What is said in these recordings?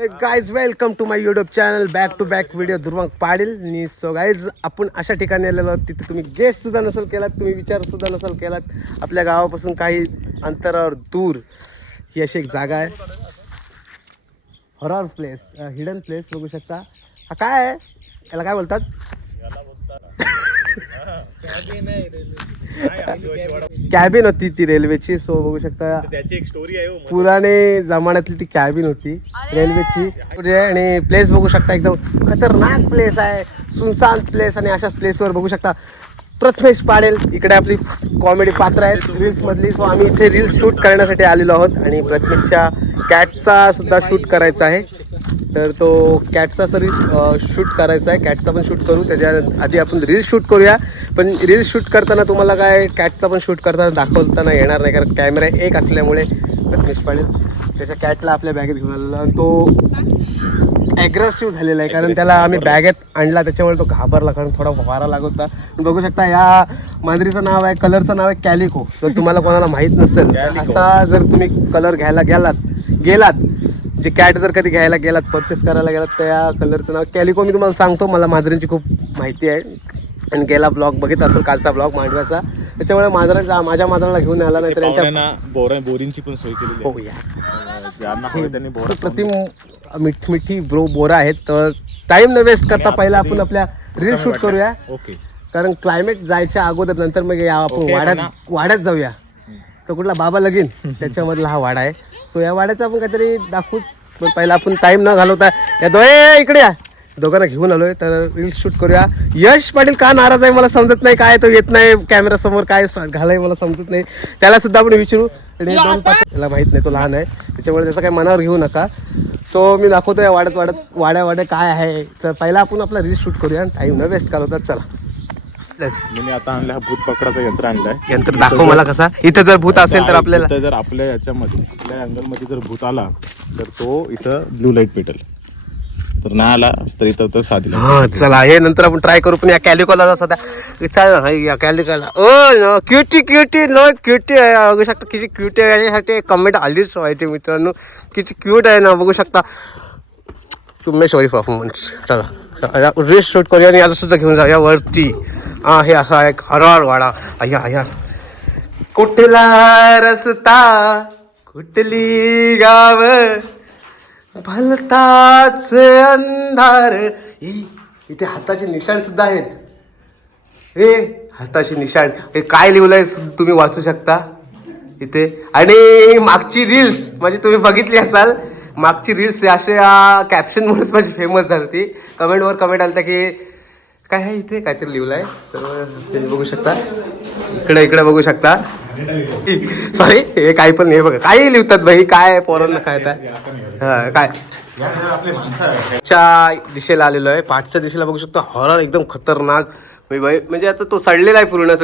Guys welcome to my YouTube channel back to back video Dhruvang Patil. So guys आपण अशा ठिकाणी आलेलो आहोत तिथे तुम्ही गेस सुद्धा नसेल केलात, तुम्ही विचार सुद्धा नसेल केलात. आपल्या गावापासून काही अंतरावर दूर ही अशी एक जागा आहे, हॉरर प्लेस, हिडन प्लेस बघू शकता. हा काय आहे, याला काय बोलतात? कॅबिन होती ती रेल्वेची. सो बघू शकता त्याची एक स्टोरी आहे. पुराणे जमान्यातली ती कॅबिन होती रेल्वेची. आणि प्लेस बघू शकता, एकदम खतरनाक प्लेस आहे, सुनसान प्लेस. आणि अशाच प्लेसवर बघू शकता प्रथमेश पाडेल इकडे आपली कॉमेडी पात्र आहेत रील्स मधली. सो आम्ही इथे रील्स शूट करण्यासाठी आलेलो आहोत आणि प्रथमेशच्या कॅटचा सुद्धा शूट करायचा आहे. तर तो कॅटचा तरी शूट करायचा आहे, कॅटचा पण शूट करू. त्याच्या आधी आपण रील्स शूट करूया. पण रील्स शूट करताना तुम्हाला काय कॅटचा पण शूट करताना दाखवताना येणार नाही, कारण कॅमेरा एक असल्यामुळे. प्रथमेश पाडेल त्याच्या कॅटला आपल्या बॅगेत घेऊन आलेला आणि तो ॲग्रेसिव्ह झालेला आहे, कारण त्याला आम्ही बॅगेत आणला त्याच्यामुळे तो घाबरला, कारण थोडा वारा लागत होता. बघू शकता या मांजरीचं नाव आहे, कलरचं नाव आहे कॅलिको. जर तुम्हाला कोणाला माहीत नसेल, असा जर तुम्ही कलर घ्यायला गेलात जे कॅट जर कधी घ्यायला गेलात, परचेस करायला गेलात, तर या कलरचं नाव कॅलिको. मी तुम्हाला सांगतो, मला मांजरींची खूप माहिती आहे आणि गेला ब्लॉग बघित असेल कालचा ब्लॉग मांडव्याचा, त्याच्यामुळे माझ्या मांजराला घेऊन आला नाही तर त्यांच्या बोरिंगची पण सोय केली. हो यार, प्रतिम मिठी बोरा आहेत. तर टाइम न वेस्ट करता पहिला आपण आपल्या रील शूट करूया. ओके, कारण क्लायमेट जायच्या अगोदर नंतर मग आपण वाड्यात जाऊया. तर कुठला बाबा लगीन त्याच्यामधला हा वाडा आहे. सो या वाड्याचा आपण काहीतरी दाखवूच. पण पहिला आपण टाइम न घालवता या इकडे या दोघांना घेऊन आलोय, तर रील शूट करूया. यश पाटील का नाराज आहे मला समजत नाही, काय तो येत नाही कॅमेरा समोर, काय घालाय मला समजत नाही. त्याला सुद्धा आपण विचारू. आणि त्याला माहित नाही, तो लहान आहे त्याच्यामुळे त्याचं काय मनावर घेऊ नका. सो मी दाखवतो या वाड्या काय आहे. तर पहिला आपण आपला रील शूट करूया, टाइम न वेस्ट घालवतात. चला, मी आता आणलं, हा भूत पकडाचं यंत्र आणलंय. यंत्र दाखव मला कसा. इथं जर भूत असेल तर आपल्याला, जर आपल्या याच्यामध्ये आपल्या अँगलमध्ये जर भूत आला तर तो इथं ब्लू लाईट पेटेल, तर नाही आला तर इथं तर साधी. हा चला, हे नंतर आपण ट्राय करू. पण या कॅलिकोला सध्या या कॅलिकोला ओ क्युटी आहे, बघू शकता किती क्यूटी आहे. याच्यासाठी कमेंट आलीच व्हायची मित्रांनो, किती क्यूट आहे ना, बघू शकता. Sorry performance. चला रील शूट करूया आणि याला सुद्धा घेऊन जाऊया वरती. हे असा एक हरर वाडा. अय्या कुठला रस्ता कुठली गाव भलताच अंधार. इथे हाताचे निशाण सुद्धा आहेत. हे हाताचे निशाण, हे काय लिहिलंय तुम्ही वाचू शकता इथे. आणि मागची रील्स माझी तुम्ही बघितली असाल, मागची रील्स अशा कॅप्शनमुळेच माझी फेमस झाली ती. कमेंटवर कमेंट आलता की काय आहे इथे, काहीतरी लिहिलंय. तर तुम्ही बघू शकता, इकडे बघू शकता. सॉरी, हे काही पण नाही बघा, काही लिहितात भाई, काय पोरांना काय काय च्या दिशेला आलेलो आहे. पाठच्या दिशेला बघू शकता, हॉरर एकदम खतरनाक म्हणजे आता तो सडलेला आहे पूर्ण.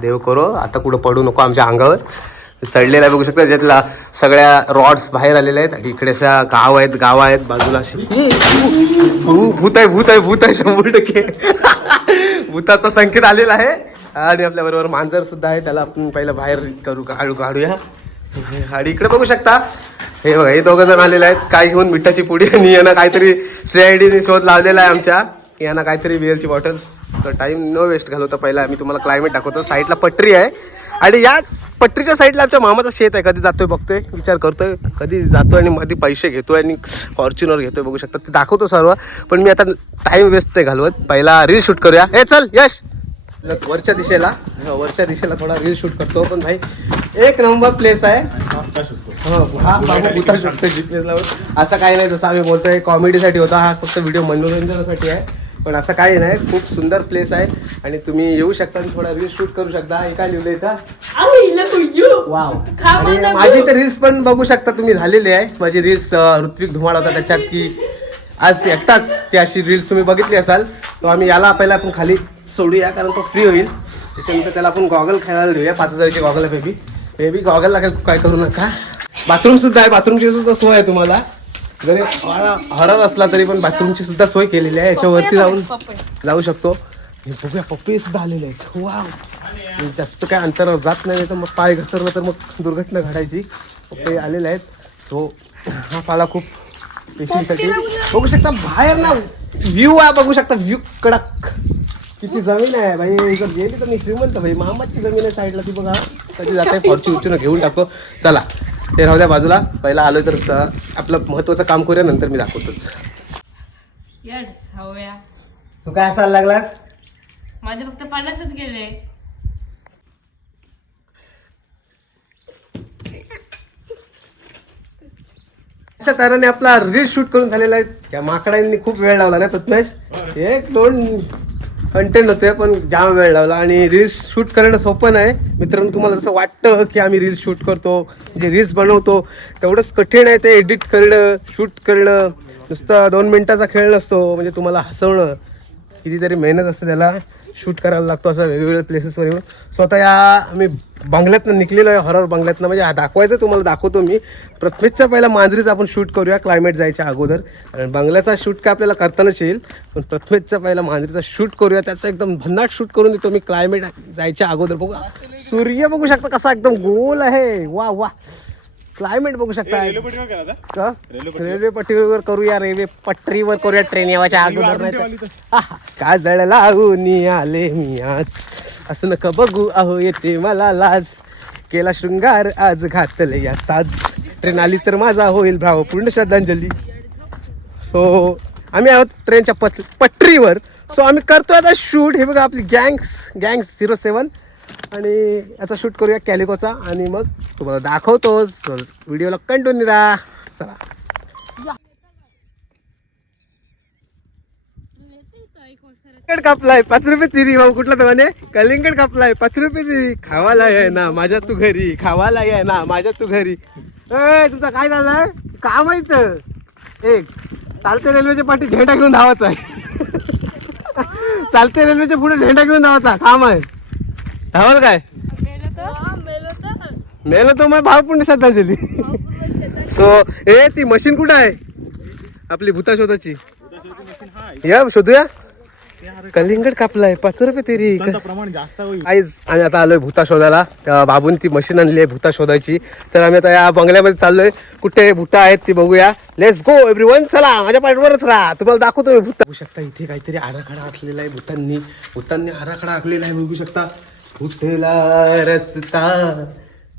देव करो आता कुठं पडू नको आमच्या अंगावर. सडलेला आहे बघू शकता, ज्यातला सगळ्या रॉड्स बाहेर आलेल्या आहेत. आणि इकडे अशा गाव आहेत बाजूला असे. भूत आहे 100%. भूताचा संकेत आलेला आहे. आणि आपल्या बरोबर मांजर सुद्धा आहे, त्याला आपण पहिला बाहेर काढूया. आणि इकडे बघू शकता, हे बघा, हे दोघं जण आलेले आहेत काय घेऊन, मिठाची पुडी. आणि यांना काहीतरी CIDने शोध लावलेला आहे आमच्या, यांना काहीतरी बिअरची बॉटल्स. तर टाइम न वेस्ट घालवता पहिला आम्ही तुम्हाला क्लायमेट दाखवतो. साईडला पटरी आहे आणि या पटरीच्या साईडला आमच्या मामाचं शेत आहे. कधी जातोय बघतोय, विचार करतोय कधी जातोय आणि मध्ये पैसे घेतोय आणि फॉर्च्युनर घेतोय. बघू शकता ते दाखवतो सर्व. पण मी आता टाइम वेस्ट नाही घालवत, पहिला रील शूट करूया. हे चल यश, वरच्या दिशेला थोडा रील शूट करतो. पण भाई एक नंबर प्लेस आहे. हा बाबू भूता शूट जिंकलेला. असं काही नाही, जसं आम्ही बोलतोय कॉमेडीसाठी होता, हा फक्त व्हिडिओ मनोरंजनासाठी आहे. पण असं काही नाही, खूप सुंदर प्लेस आहे आणि तुम्ही येऊ शकता आणि थोडा रील शूट करू शकता. हे काय लिहिलंय का, वाव. आणि माझी तर रील्स पण बघू शकता तुम्ही झालेली आहे. माझी रील्स ऋत्विक धुमाळ होता त्याच्यात, की आज एकटाच ती अशी रील्स तुम्ही बघितली असाल. तो आम्ही याला पहिला आपण खाली सोडूया, कारण तो फ्री होईल. त्याच्यानंतर त्याला आपण गॉगल खेळायला देऊया. 5000ची गॉगल आहे बेबी गॉगलला काय करू नका. बाथरूम सुद्धा आहे, बाथरूमची सुद्धा सोय आहे तुम्हाला. जरी हरर असला तरी पण बाथरूमची सुद्धा सोय केलेली आहे. याच्यावरती जाऊ शकतो. बघूया, पप्पी सुद्धा आलेले आहेत. वाव, जास्त काय अंतरावर जात नाही तर मग पाय घसरलं तर मग दुर्घटना घडायची. पप्पी आलेले आहेत. सो हा पाला खूप पेशंटसाठी बघू शकता बाहेर ना व्ह्यू आहे, बघू शकता व्ह्यू कडक किती जमीन आहे भाई. जर गेली तर मी श्रीमंत भाई. मामाची जमीन आहे साईडला ती बघा. कधी जाते फॉर्च्यून घेऊन टाकतो. चला ते राहू द्या बाजूला. पहिला आलो तर आपलं महत्वाचं काम करूया, नंतर मी दाखवतोच. हवया तू काय असायला लागलास? माझे फक्त 50च गेले. अशा तऱ्हेने आपला रील शूट करून झालेला आहे. त्या माकडांनी खूप वेळ लावला ना प्रथमेश. 1-2 कंटेंट होते पण जाम वेळ लावला. आणि रील्स शूट करणं सोपं नाही मित्रांनो. तुम्हाला जसं वाटतं की आम्ही रील्स शूट करतो, जे रील्स बनवतो तेवढंच कठीण आहे ते एडिट करणं, शूट करणं. नुसतं 2 मिनिटाचा खेळ नसतो. म्हणजे तुम्हाला हसवणं कितीतरी मेहनत असते त्याला. शूट करायला लागतो असं वेगवेगळ्या प्लेसेसवर येऊन. स्वतः या आम्ही बंगल्यातनं निघलेलो आहे, हॉरर बंगल्यातनं. म्हणजे दाखवायचं तुम्हाला दाखवतो मी. प्रथमेशचा पहिला मांजरीचा आपण शूट करूया क्लायमेट जायच्या अगोदर. आणि बंगल्याचा शूट काय आपल्याला करतानाच येईल, पण प्रथमेशचा पहिला मांजरीचा शूट करूया. त्याचा एकदम भन्नाट शूट करून देतो मी क्लायमेट जायच्या अगोदर. बघू सूर्य बघू शकता कसा एकदम गोल आहे. वा वा. क्लायमेट बघू शकता. रेल्वे पट्टीवर करूया, रेल्वे पटरीवर करूया, ट्रेन येवाच्या अगोदर. नाही काय जळ लावून आले मी आज, असं नका बघू अहो येते मला लाज, केला शृंगार आज घातले या साज, ट्रेन आली तर माझा होईल भावपूर्ण श्रद्धांजली. सो आम्ही आहोत ट्रेनच्या पटरीवर. सो आम्ही करतोय आता शूट. हे बघा आपली गँग्स 07 आणि याचा शूट करूया कॅलिकोचा. आणि मग तुम्हाला दाखवतोच. व्हिडिओला कंटिन्यू राहा. चला. कलिंगड कापलाय 5 रुपये तिरी. भाऊ कुठला तर म्हणे कलिंगड कापलाय 5 रुपये तिरी. खावाला आहे ना माझ्या तू घरी, खावाला आहे ना माझ्या तू घरी. तुमचा काय झालंय काम आहे तर एक चालते रेल्वेच्या पाठी झेंडा घेऊन धावायचा आहे. चालते रेल्वेच्या पुढे झेंडा घेऊन धावायचा काम आहे. धावाल काय मेलो तो मग भावपूर्ण श्रद्धांजली. सो ती मशीन कुठं आहे आपली भूता शोधाची? या शोधूया. कलिंगड कापलाय 5 रुपये तरी प्रमाण जास्त होईल. आईज. आणि आता आलोय भूता शोधायला. बाबून ती मशीन आणली आहे भूता शोधायची. तर आम्ही आता या बंगल्यामध्ये चाललोय. कुठे भूता आहेत ती बघूया. Let's go everyone. चला माझ्या पाठवरच राहा, तुम्हाला दाखवतो मी भूता. बघू शकता इथे काहीतरी आराखडा आखलेला आहे भूतांनी आराखडा आखलेला आहे. बघू शकता कुठला रस्ता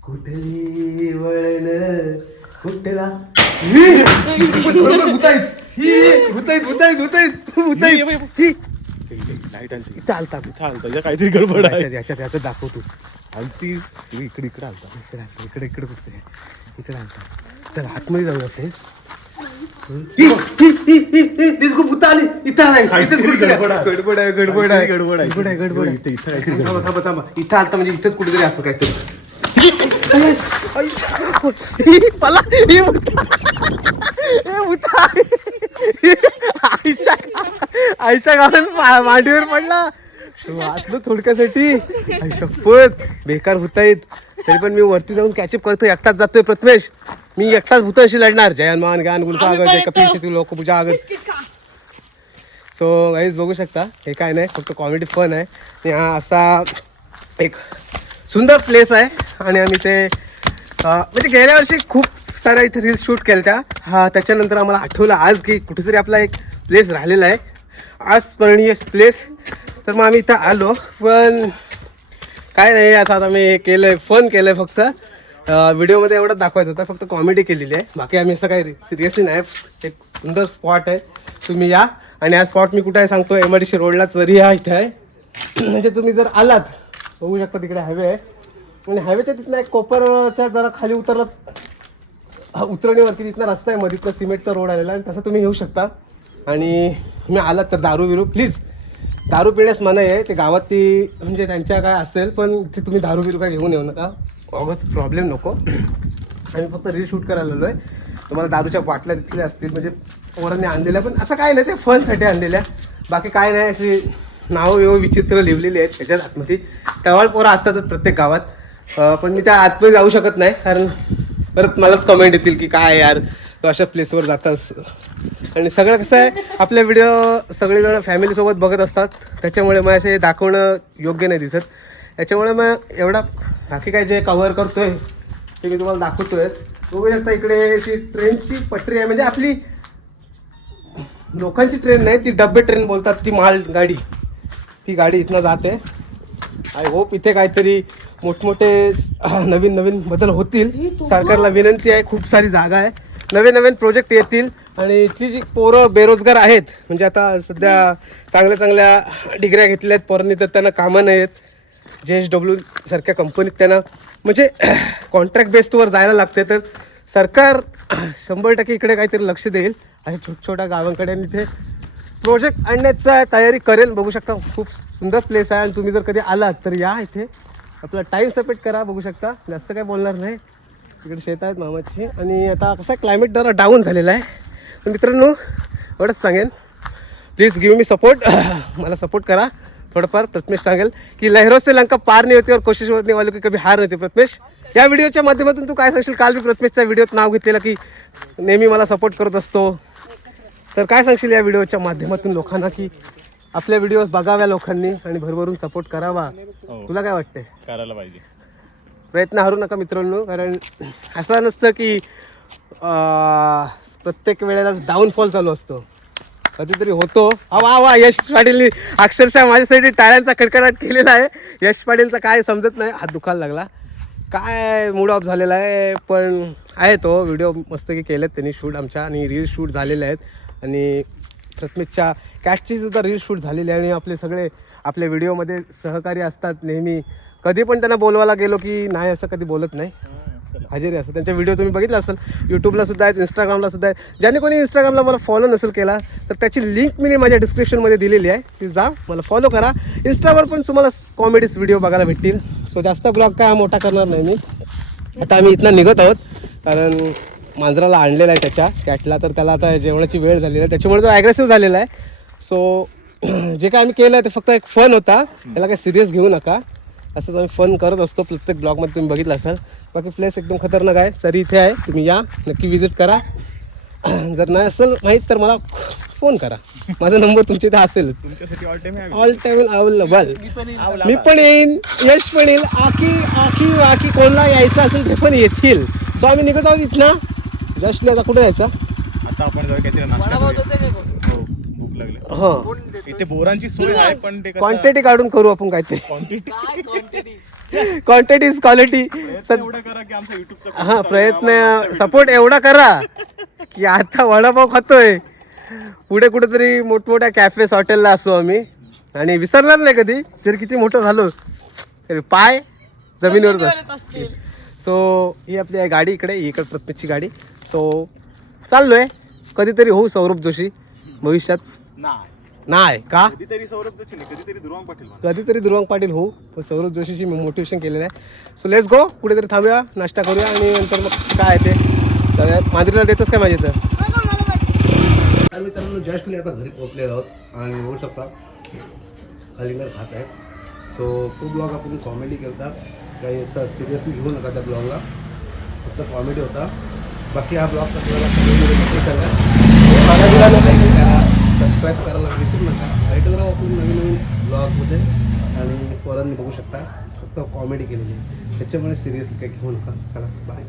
कुठली वळण कुठला. चालता काहीतरी गडबड आहे. याच्यात दाखवतो. आणि ती इकडे आलता. इकडे कुठे इकडे आलता. चला आतमध्ये जाऊया ते. भूता आली इथं आलाय. गडबड आहे. थांबा इथं आलता म्हणजे इथंच कुठेतरी असं काहीतरी. आईच्या गावात मांडीवर पडला वाचलो थोडक्यासाठी. शपथ बेकार भूत आहेत. तरी पण मी वरती जाऊन कॅचअप करतो. एकटाच जातोय प्रथमेश. मी एकटाच भूतांशी लढणार. जयनमान ज्ञान गुलसागर जय कपिल शेट्टी लोक पूजा आगर. सो गाईज बघू शकता हे काय नाही फक्त कॉमेडी फन आहे. हा असा एक सुंदर प्लेस आहे. आणि आम्ही ते म्हणजे गेल्या वर्षी खूप साऱ्या इथे रील्स शूट केल्या त्या. त्याच्यानंतर आम्हाला आठवलं आज की कुठेतरी आपला एक प्लेस राहिलेला आहे आज स्मरणीय प्लेस. तर मग आम्ही इथं आलो. पण काय नाही आता मी केलं आहे फन केलं आहे. फक्त व्हिडिओमध्ये एवढंच दाखवायचं होतं. फक्त कॉमेडी केलेली आहे. बाकी आम्ही असं काही सिरियसली नाही. एक सुंदर स्पॉट आहे. तुम्ही या. आणि हा स्पॉट मी कुठे आहे सांगतो. MIDC रोडला तरी हा इथे आहे. म्हणजे तुम्ही जर आलात बघू शकता तिकडे हायवे आहे. आणि हायवेच्या तिथनं एक कोपरच्या जरा खाली उतरणीवरती तिथनं रस्ता आहे. मध्ये सिमेंटचा रोड आलेला आणि तसं तुम्ही येऊ शकता. आणि तुम्ही आलात तर दारू प्लीज दारू पिण्यास मनाई आहे. ते गावात ती म्हणजे त्यांच्या काय असेल पण इथे तुम्ही दारू काय घेऊन येऊ नका. ऑगच प्रॉब्लेम नको. आम्ही फक्त रील शूट करायला आलो आहे. तुम्हाला दारूच्या बाटल्या तिथल्या असतील म्हणजे पोरांनी आणलेल्या. पण असं काय नाही ते फनसाठी आणलेल्या. बाकी काय नाही. अशी नावं विचित्र लिहिलेली आहेत त्याच्यात आतमध्ये. टवाळ पोरं असतातच प्रत्येक गावात. पण मी त्या आतमध्ये जाऊ शकत नाही कारण परत मलाच कमेंट येतील की काय यार तू अशा प्लेसवर जातास. आणि सगळं कसं आहे आपले व्हिडिओ सगळेजण फॅमिलीसोबत बघत असतात. त्याच्यामुळे मग असे दाखवणं योग्य नाही दिसत. त्याच्यामुळे मग एवढा बाकी काय जे कव्हर करतोय ते मी तुम्हाला दाखवतोय. बघू शकता इकडे ती ट्रेनची पटरी आहे, म्हणजे आपली लोकांची ट्रेन नाही, ती डब्बे ट्रेन बोलतात, ती माल गाडी, ती गाडी इथनं जाते. आय होप इथे काहीतरी मोठमोठे नवीन नवीन बदल होतील. सरकारला विनंती आहे, खूप सारी जागा आहे, नवीन नवीन प्रोजेक्ट येतील. आणि इथली जी पोरं बेरोजगार आहेत, म्हणजे आता सध्या चांगल्या चांगल्या डिग्र्या घेतल्या आहेत पोरांनी, तर त्यांना कामं नाही आहेत. JSW सारख्या कंपनीत त्यांना म्हणजे कॉन्ट्रॅक्ट बेस्डवर जायला लागते. तर सरकार 100% इकडे काहीतरी लक्ष देईल आणि छोट्या गावांकडे आणि इथे प्रोजेक्ट आणण्याचा तयारी करेल. बघू शकता खूप सुंदर प्लेस आहे, आणि तुम्ही जर कधी आलात तर या इथे, आपला टाईम सपेट करा. बघू शकता, जास्त काय बोलणार नाही. इकडे शेत आहेत मामाची, आणि आता कसं क्लायमेट जरा डाऊन झालेला आहे. तर मित्रांनो एवढंच सांगेन, प्लीज गिव्ह मी सपोर्ट, मला सपोर्ट करा थोडंफार. प्रथमेश सांगेल की लहरों से लंका पार नाही होती और कोशिश होने वालों की कभी हार नाही. प्रथमेश, या व्हिडिओच्या माध्यमातून तू काय सांगशील? काल मी प्रथमेशच्या व्हिडिओत नाव घेतलेलं की नेहमी मला सपोर्ट करत असतो, तर काय सांगशील या व्हिडिओच्या माध्यमातून लोकांना की आपल्या व्हिडिओज बघाव्या लोकांनी आणि भरभरून सपोर्ट करावा? तुला काय वाटतंय? करायला पाहिजे. प्रयत्न हरू नका मित्रांनो, कारण असं नसतं की प्रत्येक वेळेला डाऊनफॉल चालू असतो, कधीतरी होतो. वा वा, यश पाटीलनी अक्षरशः माझ्यासाठी टाळ्यांचा कडकडाट केलेला आहे. यश पाटीलचा काय समजत नाही, हात दुखायला लागला, काय मूड ऑफ झालेला आहे. पण आहे तो व्हिडिओ मस्तकी केलेत त्यांनी शूट आमच्या, आणि रील शूट झालेले आहेत. आणि प्रथमेशच्या कॅटची सुद्धा रील शूट झालेली आहे. आणि आपले सगळे आपल्या व्हिडिओमध्ये सहकारी असतात नेहमी, कधी पण त्यांना बोलवायला गेलो की नाही असं कधी बोलत नाही, हजेरी असतं. त्यांच्या व्हिडिओ तुम्ही बघितला असेल, यूट्यूबला सुद्धा आहेत, इंस्टाग्रामला सुद्धा आहे. ज्याने कोणी इंस्टाग्रामला मला फॉलो नसेल केला तर त्याची लिंक मी माझ्या डिस्क्रिप्शनमध्ये दिलेली आहे, ती जा मला फॉलो करा. इंस्टावर पण तुम्हाला कॉमेडीज व्हिडिओ बघायला भेटतील. सो जास्त ब्लॉग काय मोठा करणार नाही मी. आता आम्ही इथनं निघत आहोत, कारण मांजराला आणलेला आहे त्याच्या कॅटला, तर त्याला आता जेवणाची वेळ झालेली आहे, त्याच्यामुळे तो ॲग्रेसिव्ह झालेला आहे. सो जे काय आम्ही केलं आहे ते फक्त एक फन होता, त्याला काही सिरियस घेऊ नका. असंच आम्ही फन करत असतो प्रत्येक ब्लॉगमध्ये, तुम्ही बघितलं असाल. बाकी प्लेस एकदम खतरनाक आहे, सरी इथे आहे, तुम्ही या नक्की विजिट करा. जर नाही असेल माहीत तर मला फोन करा, माझा नंबर तुमच्या इथे असेल, तुमच्यासाठी ऑल टाईम अवेलेबल. मी पण येईन, यश पण येईल, आखी कोणला यायचं असेल ते पण येतील. सो आम्ही निघत आहोत इथनं. जस्टली आता कुठे जायचं? आता आपण जाऊ काहीतरी नाश्ता करूया. हो, भूक लागली. हो, इथे बोरांची सोय आहे, पण ते क्वांटिटी काढून करू आपण काय ते. Quantity is quality. एवढं करा की आमचा युट्यूबचा हां, प्रयत्न सपोर्ट एवढा करा की आता वडापाव खातोय, पुढे कुठेतरी मोठमोठ्या कॅफेस हॉटेलला असू आम्ही, आणि विसरणार नाही कधी. जर किती मोठं झालो तरी पाय जमिनीवरच असतील. सो ही आपली गाडी इकडे प्रत्येकची गाडी. सो चाललोय, कधीतरी होऊ सौरभ जोशी भविष्यात. नाही का? कधीतरी सौरभ जोशी नाही, कधीतरी दुर्वांग पाटील होऊ. पण सौरभ जोशीची मी मोटिवेशन केलेलं आहे. सो लेट्स गो, कुठेतरी थांबूया, नाश्ता करूया, आणि नंतर मग काय ते मांजरीला देतच काय माझ्या इथं. तर मित्रांनो जस्ट मी आता घरी पोहोचलेलो आहोत, आणि होऊ शकता कलिंगड खात आहे. सो तो ब्लॉग आपण कॉमेडी केला, काही असं सिरियसली घेऊ नका त्या ब्लॉगला, फक्त कॉमेडी होता. बाकी हा ब्लॉग कसा झाला कमेंटमध्ये नक्की सांगा. सबस्क्राईब करायला विसरू नका. भेटत राहू आपण नवीन नवीन ब्लॉगमध्ये, आणि पोरांनी बघू शकता फक्त कॉमेडी केलेली, त्याच्यामुळे सिरियसली काही घेऊ नका. चला बाय.